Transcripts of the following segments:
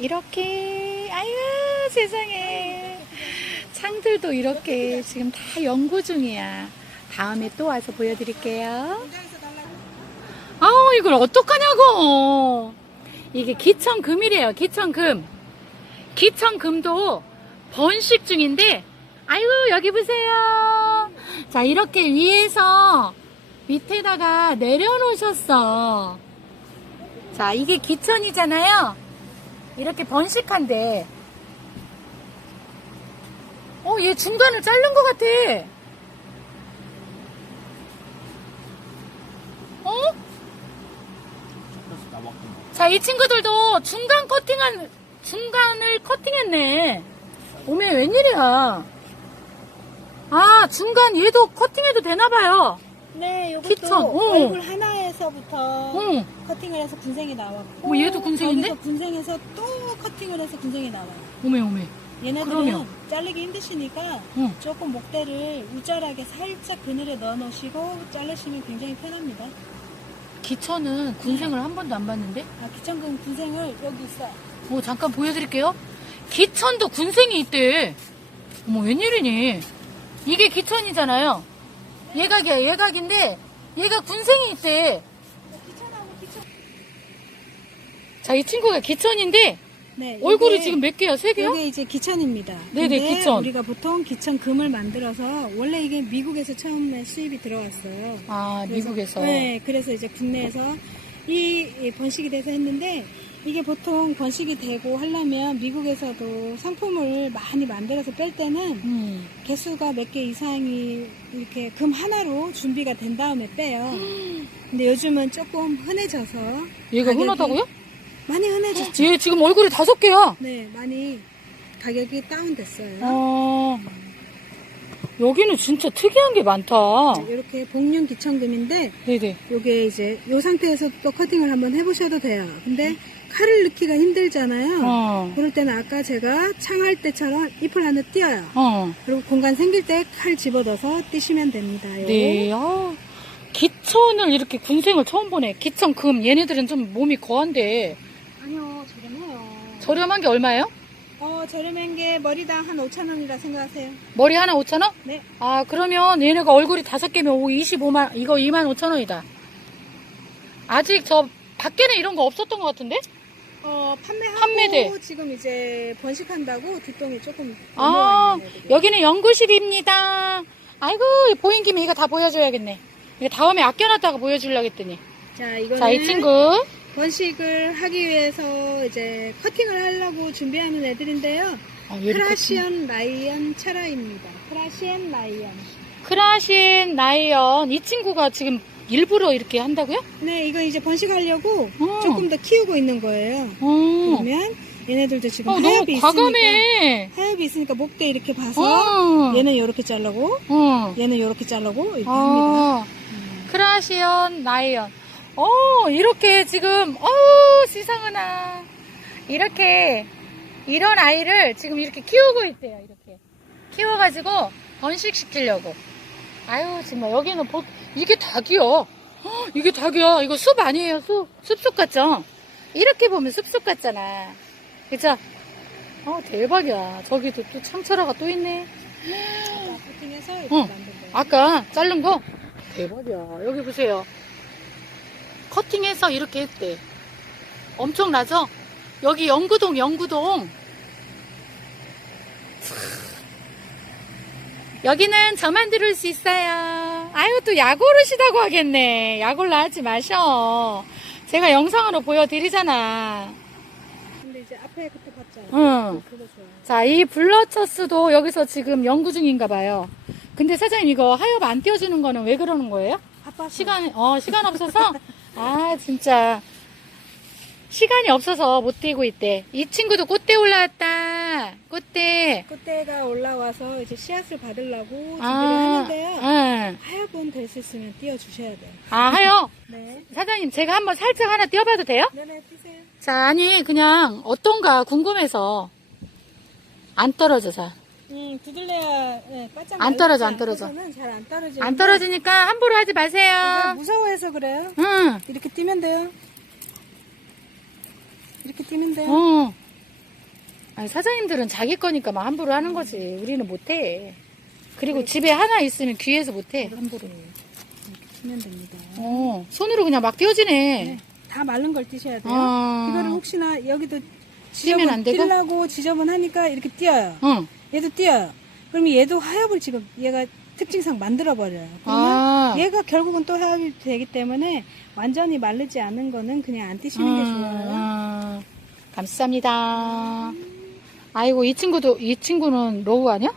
이렇게 아유 세상에 창들도 이렇게 지금 다 연구 중이야. 다음에 또 와서 보여드릴게요. 아우 이걸 어떡하냐고. 이게 기천금이래요. 기천금. 기천금도 번식 중인데 아유 여기 보세요. 자 이렇게 위에서 밑에다가 내려놓으셨어. 자 이게 기천이잖아요. 이렇게 번식한데 어 얘 중간을 자른 것 같아. 어? 자, 이 친구들도 중간 커팅한, 중간을 커팅했네. 오메, 웬일이야. 아, 중간 얘도 커팅해도 되나봐요. 네, 요것도 키천, 어. 얼굴 하나에서부터 응. 커팅을 해서 군생이 나왔고 어, 얘도 군생인데? 거기서 군생에서 또 커팅을 해서 군생이 나와요. 오메, 오메. 얘네들은 그러면? 자르기 힘드시니까 응. 조금 목대를 일절하게 살짝 그늘에 넣어 놓으시고 자르시면 굉장히 편합니다. 기천은 군생을 한 번도 안 봤는데? 아, 기천금 군생을 여기 있어요. 뭐, 잠깐 보여드릴게요. 기천도 군생이 있대. 어머, 웬일이니? 이게 기천이잖아요. 얘각이야, 얘각인데, 얘가 군생이 있대. 기천. 자, 이 친구가 기천인데, 네, 얼굴이 이게- 지금 몇 개야? 세 개야? 이게 이제 기천입니다. 네네, 근데 기천. 우리가 보통 기천 금을 만들어서 원래 이게 미국에서 처음에 수입이 들어왔어요. 아, 그래서- 미국에서. 네, 그래서 이제 국내에서 이, 이 번식이 돼서 했는데 이게 보통 번식이 되고 하려면 미국에서도 상품을 많이 만들어서 뺄 때는 음. 개수가 몇 개 이상이 이렇게 금 하나로 준비가 된 다음에 빼요. 근데 요즘은 조금 흔해져서 얘가 흔하다고요? 많이 흔해졌죠. 얘 지금 얼굴이 다섯 개야. 네, 많이 가격이 다운됐어요. 어, 여기는 진짜 특이한 게 많다. 이렇게 복륜 기천금인데 네네. 요게 이제 요 상태에서 또 커팅을 한번 해보셔도 돼요. 근데 칼을 넣기가 힘들잖아요. 어, 그럴 때는 아까 제가 창할 때처럼 잎을 하나 띄어요. 어. 그리고 공간 생길 때 칼 집어넣어서 띄시면 됩니다. 요거. 네, 아. 기천을 이렇게 군생을 처음 보네. 기천 금. 얘네들은 좀 몸이 거한데. 아니요, 저렴해요. 저렴한 게 얼마예요? 어, 저렴한 게 머리당 한 5,000원이라 생각하세요. 머리 하나 5천 원? 네. 아, 그러면 얘네가 얼굴이 다섯 개면 오 25만, 이거 2만 5천 원이다. 아직 저 밖에는 이런 거 없었던 것 같은데? 어, 판매하고 판매돼. 지금 이제 번식한다고 뒷동이 조금 아, 넘어와 있는 애들이. 여기는 연구실입니다. 아이고, 보인 김에 이거 다 보여줘야겠네. 이거 다음에 아껴놨다가 보여주려고 했더니. 자, 이거는 자, 이 친구. 번식을 하기 위해서 이제 커팅을 하려고 준비하는 애들인데요. 아. 크라시언 라이언 차라입니다. 크라시언 라이언. 크라신 나이언. 이 친구가 지금 일부러 이렇게 한다고요? 네, 이거 이제 번식하려고 어. 조금 더 키우고 있는 거예요. 어, 그러면 얘네들도 지금 어 너무 하엽이 있으니까 과감해. 하엽이 있으니까 목대 이렇게 봐서 어. 얘는 이렇게 자르고 어. 얘는 이렇게 자르고 이렇게 합니다. 어. 크라시언 나이언. 어, 이렇게 지금, 어우, 시상하나. 이렇게, 이런 아이를 지금 이렇게 키우고 있대요, 이렇게. 키워가지고 번식시키려고. 아유, 정말 여기는 보, 이게 닭이야. 헉, 이게 닭이야. 이거 숲 아니에요, 숲. 숲속 같죠? 이렇게 보면 숲속 같잖아. 그죠? 어, 대박이야. 저기도 또 창철화가 또 있네. 어. 아까 자른 거 대박이야. 여기 보세요. 커팅해서 이렇게 했대. 엄청나죠? 여기 영구동, 영구동. 참. 여기는 저만 들을 수 있어요. 아유, 또 약오르시다고 하겠네. 약올라 하지 마셔. 제가 영상으로 보여드리잖아. 근데 이제 앞에 그때 봤잖아요. 응. 그거 좋아요. 자, 이 블러처스도 여기서 지금 연구 중인가 봐요. 근데 사장님 이거 하엽 안 띄워주는 거는 왜 그러는 거예요? 아빠 시간, 어, 시간 없어서? 아, 진짜. 시간이 없어서 못 띄고 있대. 이 친구도 꽃대 올라왔다. 꽃대. 꽃대가 올라와서 이제 씨앗을 받으려고 준비를 아, 하는데요. 응. 하엽은 될수 있으면 띄워 주셔야 돼요. 아, 하요? 네. 사장님, 제가 한번 살짝 하나 띄워봐도 돼요? 네네, 띄세요. 자, 아니, 그냥 어떤가 궁금해서. 안 떨어져서. 음, 두들려야 네, 바짝 안 떨어져, 안 떨어져. 잘안 떨어지는데 안 떨어지니까 함부로 하지 마세요. 무서워해서 그래요. 응. 이렇게 뛰면 돼요. 이렇게 뛰면 돼요. 어. 아니, 사장님들은 자기 거니까 막 함부로 하는 거지. 우리는 못해. 그리고 집에 하나 있으면 귀에서 못해, 함부로. 이렇게 치면 됩니다. 어, 손으로 그냥 막 띄워지네. 네, 다 마른 걸 띄셔야 돼요. 아. 이거를 혹시나 여기도 띄면 안 되고? 띄려고 지저분하니까 이렇게 띄어요. 응. 얘도 띄어요. 그러면 얘도 하엽을 지금 얘가 특징상 만들어 버려요. 그러면 아. 얘가 결국은 또 하엽이 되기 때문에 완전히 마르지 않은 거는 그냥 안 띄시는 게 좋아요. 아, 감사합니다. 아이고, 이 친구도, 이 친구는 로우 아니야?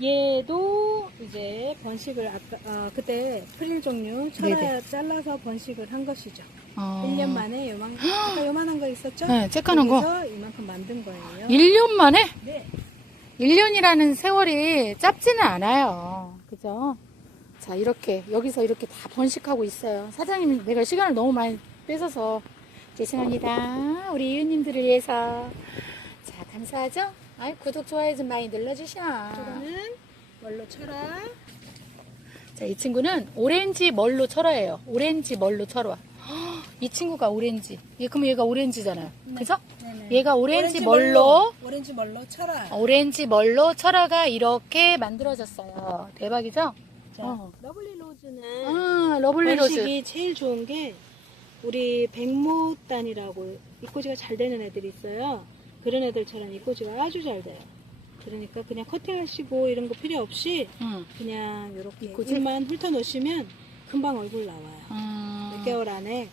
얘도 이제 번식을 아까 어, 그때 프릴 종류 네네. 잘라서 번식을 한 것이죠. 어. 1년 만에 요만 아까 요만한 거 있었죠? 네, 쬐까는 거. 이만큼 만든 거예요. 1년 만에? 네. 1년이라는 세월이 짧지는 않아요. 그죠? 자, 이렇게, 여기서 이렇게 다 번식하고 있어요. 사장님, 내가 시간을 너무 많이 뺏어서 죄송합니다. 우리 이웃님들을 위해서. 자, 감사하죠? 아이, 구독, 좋아요 좀 많이 눌러주셔. 이거는 원로 철화. 자, 이 친구는 오렌지 멀로 철화예요. 오렌지 멀로. 헉, 이 친구가 오렌지. 얘, 그럼 얘가 오렌지잖아요. 그죠? 네네. 얘가 오렌지 멀로, 오렌지 멀로 철화. 오렌지 멀로 철화가 이렇게 만들어졌어요. 대박이죠? 자, 어. 러블리 로즈는 아, 러블리 로즈. 번식이 제일 좋은 게 우리 백모단이라고 입꼬지가 잘 되는 애들이 있어요. 그런 애들처럼 입꼬지가 아주 잘 돼요. 그러니까 그냥 커팅하시고 이런 거 필요 없이 응. 그냥 이렇게 입꼬지? 입만 훑어 놓으시면 금방 얼굴 나와요. 음. 몇 개월 안에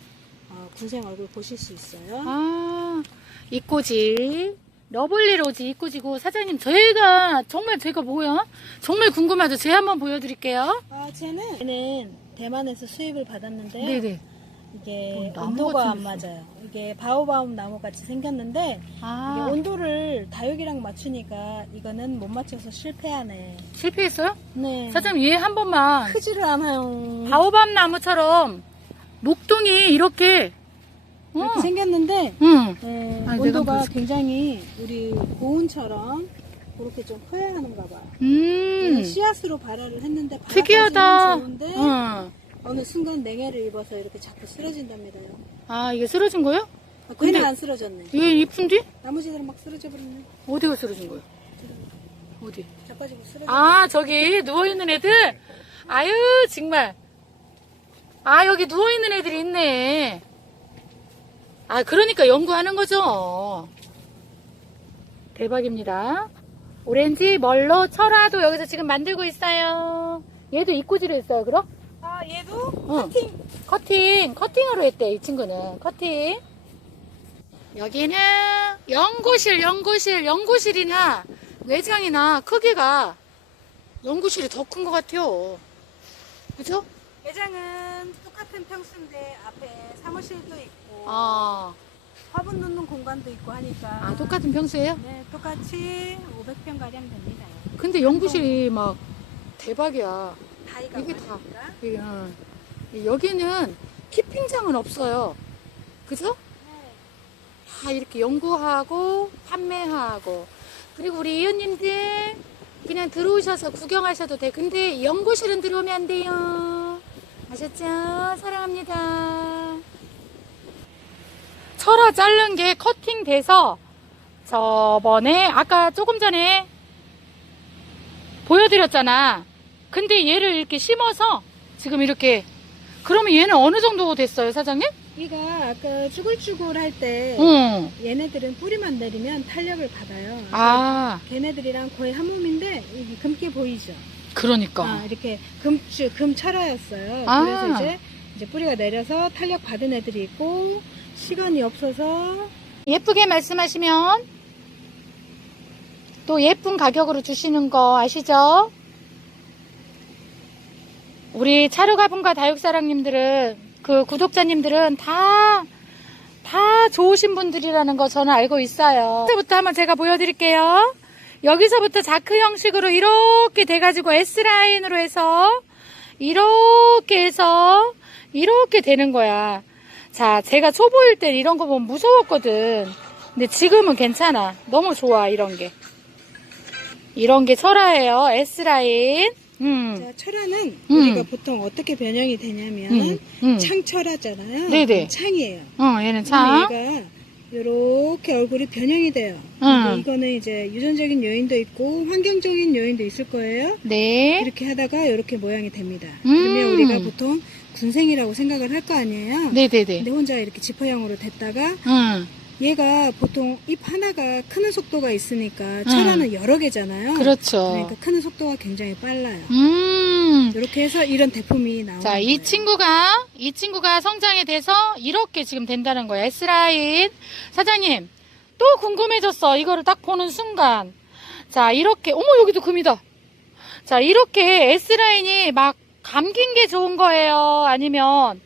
어, 군생 얼굴 보실 수 있어요. 아, 이꼬지. 러블리 로즈 이꼬지고, 사장님, 저희가, 정말 제가 뭐야? 정말 궁금하죠? 제 한번 보여드릴게요. 아, 쟤는 대만에서 수입을 받았는데 네네. 이게 뭐 온도가 안 맞아요. 이게 바오바움 나무 같이 생겼는데 이게 아, 온도를 다육이랑 맞추니까 이거는 못 맞춰서 실패하네. 실패했어요? 네. 사장님, 얘 한 번만. 크지를 않아요. 바오밤 나무처럼 목동이 이렇게, 어, 이렇게 생겼는데 응. 예, 아, 내가 온도가. 굉장히 우리 고운처럼 그렇게 좀 커야 하는가 봐요. 음. 씨앗으로 발화를 했는데 특이하다. 발화까지는 좋은데 응. 어느 순간 냉해를 입어서 이렇게 자꾸 쓰러진답니다. 아, 이게 쓰러진 거예요? 아, 근데- 걔는 안 쓰러졌네. 얘 이쁜디? 나머지들은 막 쓰러져 버렸네. 어디가 쓰러진 거예요? 어디? 자빠지고 쓰러져. 아, 저기 누워있는 애들? 아유, 정말. 아, 여기 누워있는 애들이 있네. 아, 그러니까 연구하는 거죠. 대박입니다. 오렌지, 멀로, 철화도 여기서 지금 만들고 있어요. 얘도 입꼬지로 했어요, 그럼? 아 얘도 응. 커팅. 커팅, 커팅으로 했대, 이 친구는. 커팅. 여기는 연구실, 연구실, 연구실이나 외장이나 크기가 연구실이 더 큰 것 같아요. 그죠? 매장은 똑같은 평수인데 앞에 사무실도 있고 아, 화분 놓는 공간도 있고 하니까 아 똑같은 평수예요? 네 똑같이 500평 가량 됩니다. 근데 연구실이 막 대박이야. 다이가 이게 다. 이게, 어. 여기는 키핑장은 없어요. 그죠? 네. 다 이렇게 연구하고 판매하고 그리고 우리 이웃님들 그냥 들어오셔서 구경하셔도 돼. 근데 연구실은 들어오면 안 돼요. 아셨죠? 사랑합니다. 철화 자른 게 커팅 돼서 저번에 아까 조금 전에 보여드렸잖아. 근데 얘를 이렇게 심어서 지금 이렇게 그러면 얘는 어느 정도 됐어요, 사장님? 이가 아까 쭈글쭈글 할 때 응. 얘네들은 뿌리만 내리면 탄력을 받아요. 아, 걔네들이랑 거의 한 몸인데 이게 금기 보이죠? 그러니까. 아, 이렇게 금추 금철화였어요. 아. 그래서 이제 이제 뿌리가 내려서 탄력 받은 애들이 있고 시간이 없어서 예쁘게 말씀하시면 또 예쁜 가격으로 주시는 거 아시죠? 우리 차루가분과 다육사랑님들은 그 구독자님들은 다, 다 좋으신 분들이라는 거 저는 알고 있어요. 부터 한번 제가 보여드릴게요. 여기서부터 자크 형식으로 이렇게 돼가지고 S라인으로 해서 이렇게 해서 이렇게 되는 거야. 자, 제가 초보일 때 이런 거 보면 무서웠거든. 근데 지금은 괜찮아. 너무 좋아, 이런 게. 이런 게 철화예요. S라인. 음. 자, 철화는 음. 우리가 보통 어떻게 변형이 되냐면 음. 음. 창철화잖아요. 네네. 창이에요. 어, 얘는 참. 근데 얘가 이렇게 얼굴이 변형이 돼요. 응. 근데 이거는 이제 유전적인 요인도 있고 환경적인 요인도 있을 거예요. 네. 이렇게 하다가 이렇게 모양이 됩니다. 음. 그러면 우리가 보통 군생이라고 생각을 할 거 아니에요. 네네네. 근데 혼자 이렇게 지퍼형으로 됐다가 응. 얘가 보통 ip그 하나가 크는 속도가 있으니까 철화는 여러 개잖아요. 그렇죠. 그러니까 크는 속도가 굉장히 빨라요. 음. 이렇게 해서 이런 대품이 나오는 자, 이 거예요. 친구가, 이 친구가 성장이 돼서 이렇게 지금 된다는 거예요. S라인. 사장님, 또 궁금해졌어. 이거를 딱 보는 순간. 자, 이렇게, 어머, 여기도 금이다. 자, 이렇게 S라인이 막 감긴 게 좋은 거예요? 아니면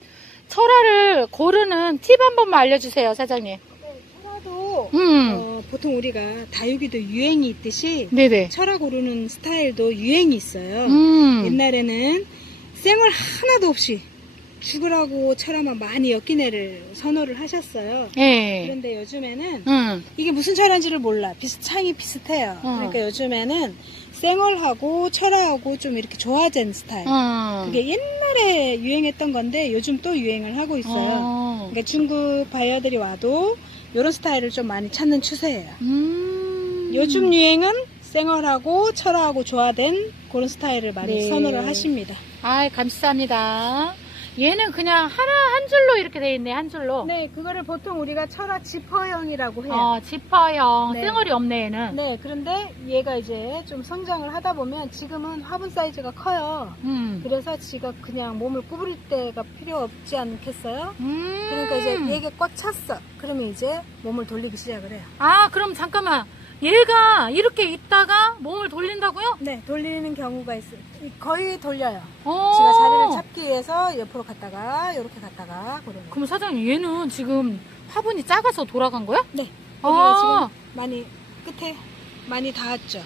철화를 고르는 팁 한 번만 알려주세요, 사장님. 음. 어, 보통 우리가 다육이도 유행이 있듯이 네네. 철화 고르는 스타일도 유행이 있어요. 음. 옛날에는 생얼 하나도 없이 죽으라고 철화만 많이 엮인 애를 선호를 하셨어요. 예. 그런데 요즘에는 음. 이게 무슨 철화인지를 몰라. 비슷, 창이 비슷해요. 어. 그러니까 요즘에는 생얼하고 철화하고 좀 이렇게 조화된 스타일. 음. 그게 옛날에 유행했던 건데 요즘 또 유행을 하고 있어요. 어. 그러니까 중국 바이어들이 와도 이런 스타일을 좀 많이 찾는 추세예요. 음. 요즘 유행은 생얼하고 철화하고 조화된 그런 스타일을 많이 네. 선호를 하십니다. 아이, 감사합니다. 얘는 그냥 하나, 한 줄로 이렇게 돼 있네, 한 줄로. 네, 그거를 보통 우리가 철화 지퍼형이라고 해요. 어, 지퍼형. 네. 쌩얼이 없네, 얘는. 네, 그런데 얘가 이제 좀 성장을 하다 보면 지금은 화분 사이즈가 커요. 음. 그래서 지가 그냥 몸을 구부릴 때가 필요 없지 않겠어요? 음. 그러니까 이제 얘가 꽉 찼어. 그러면 이제 몸을 돌리기 시작을 해요. 아, 그럼 잠깐만. 얘가 이렇게 있다가 몸을 돌린다고요? 네, 돌리는 경우가 있어요. 이- 거의 돌려요. 어. 지가 자리를 잡기 위해서 옆으로 갔다가 이렇게 갔다가 그러는 거예요. 그럼 사장님, 얘는 지금 화분이 작아서 돌아간 거야? 네, 여기가 아. 지금 많이 끝에 많이 닿았죠.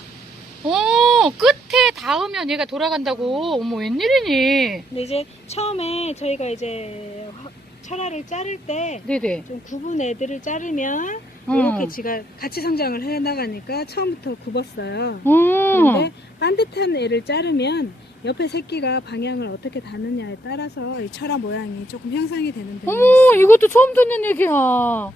어, 끝에 닿으면 얘가 돌아간다고. 어머, 웬일이니? 근데 이제 처음에 저희가 이제 화- 철화를 자를 때 좀 네네. 굽은 애들을 자르면 음. 이렇게 지가 같이 성장을 해 나가니까 처음부터 굽었어요. 어. 그런데 반듯한 애를 자르면 옆에 새끼가 방향을 어떻게 닿느냐에 따라서 이 철화 모양이 조금 형성이 되는 데가 어머, 있어요. 이것도 처음 듣는 얘기야.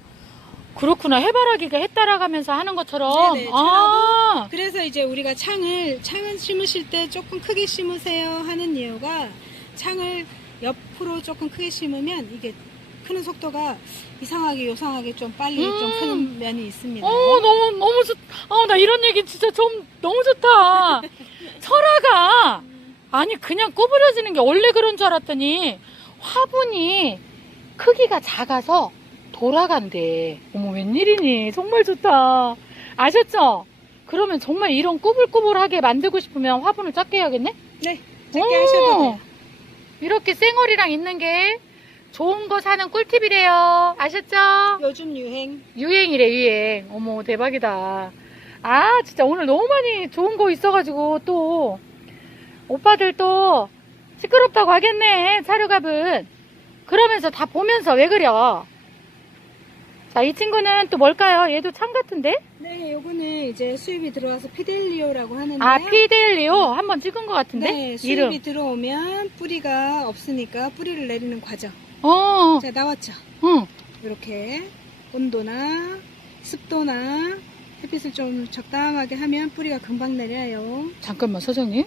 그렇구나. 해바라기가 해 따라가면서 하는 것처럼. 네네, 아. 그래서 이제 우리가 창을 창을 심으실 때 조금 크게 심으세요 하는 이유가 창을 옆으로 조금 크게 심으면 이게 크는 속도가 이상하게 요상하게 좀 빨리 음. 좀 크는 면이 있습니다. 어, 너무, 너무 좋, 아, 나 이런 얘기 진짜 좀 너무 좋다. 철화가, 아니, 그냥 구부려지는 게 원래 그런 줄 알았더니, 화분이 크기가 작아서 돌아간대. 어머, 웬일이니. 정말 좋다. 아셨죠? 그러면 정말 이런 꾸불꾸불하게 만들고 싶으면 화분을 작게 해야겠네? 네, 작게 하셔도 돼요. 이렇게 쌩얼이랑 있는 게 좋은 거 사는 꿀팁이래요. 아셨죠? 요즘 유행. 유행이래 유행. 어머 대박이다. 아 진짜 오늘 너무 많이 좋은 거 있어가지고 또 오빠들 또 시끄럽다고 하겠네 사료갑은. 그러면서 다 보면서 왜 그려? 자 이 친구는 또 뭘까요? 얘도 창 같은데? 네, 요거는 이제 수입이 들어와서 피델리오라고 하는데요. 아 피델리오? 한번 찍은 것 같은데? 네, 이름 수입이 들어오면 뿌리가 없으니까 뿌리를 내리는 과정. 어 자, 나왔죠. 응. 이렇게 온도나 습도나 햇빛을 좀 적당하게 하면 뿌리가 금방 내려요. 잠깐만 사장님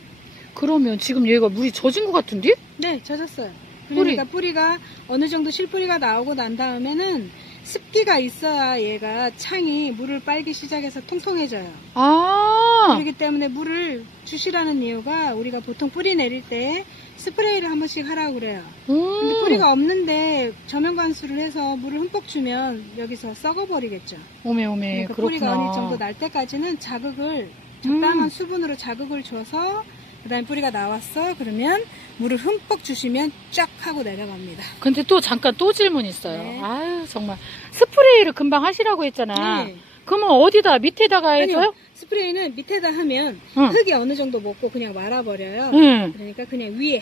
그러면 지금 얘가 물이 젖은 것 같은데 네, 젖었어요. 그러니까 뿌리. 가 어느 정도 실뿌리가 나오고 난 다음에는 습기가 있어야 얘가 창이 물을 빨기 시작해서 통통해져요. 아 그렇기 때문에 물을 주시라는 이유가 우리가 보통 뿌리 내릴 때 스프레이를 한 번씩 하라고 그래요. 근데 음. 뿌리가 없는데 저면 관수를 해서 물을 흠뻑 주면 여기서 썩어버리겠죠. 오메 오메 그러니까 뿌리가 어느 정도 날 때까지는 자극을 적당한 음. 수분으로 자극을 줘서 그다음에 뿌리가 나왔어 그러면 물을 흠뻑 주시면 쫙 하고 내려갑니다. 근데 또 잠깐 또 질문 있어요. 네. 아유 정말 스프레이를 금방 하시라고 했잖아. 네. 그러면 어디다 밑에다가 해줘요? 아니요. 스프레이는 밑에다 하면 응. 흙이 어느 정도 먹고 그냥 말아버려요. 응. 그러니까 그냥 위에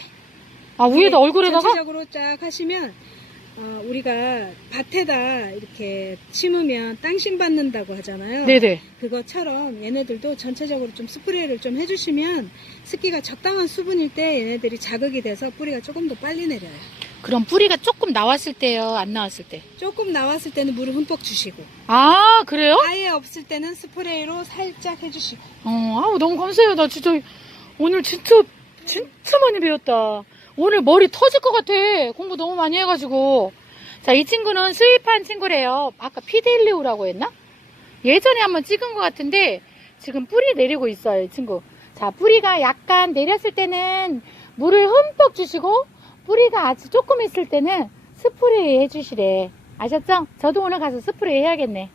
아 위에다 얼굴에다가? 전체적으로 쫙 하시면 어, 우리가 밭에다 이렇게 심으면 땅심 받는다고 하잖아요. 네네. 그것처럼 얘네들도 전체적으로 좀 스프레이를 좀 해주시면 습기가 적당한 수분일 때 얘네들이 자극이 돼서 뿌리가 조금 더 빨리 내려요. 그럼 뿌리가 조금 나왔을 때요, 안 나왔을 때? 조금 나왔을 때는 물을 흠뻑 주시고 아, 그래요? 아예 없을 때는 스프레이로 살짝 해주시고 어, 아우, 너무 감사해요. 나 진짜, 오늘 진짜, 진짜 많이 배웠다. 오늘 머리 터질 것 같아. 공부 너무 많이 해가지고. 자, 이 친구는 수입한 친구래요. 아까 피델리우라고 했나? 예전에 한번 찍은 것 같은데, 지금 뿌리 내리고 있어요, 이 친구. 자, 뿌리가 약간 내렸을 때는 물을 흠뻑 주시고, 뿌리가 아주 조금 있을 때는 스프레이 해주시래. 아셨죠? 저도 오늘 가서 스프레이 해야겠네.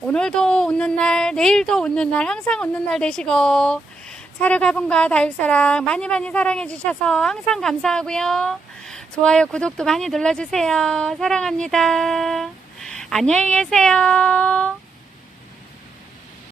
오늘도 웃는 날, 내일도 웃는 날, 항상 웃는 날 되시고, 사르가분과 다육사랑 많이 많이 사랑해 주셔서 항상 감사하고요. 좋아요, 구독도 많이 눌러주세요. 사랑합니다. 안녕히 계세요.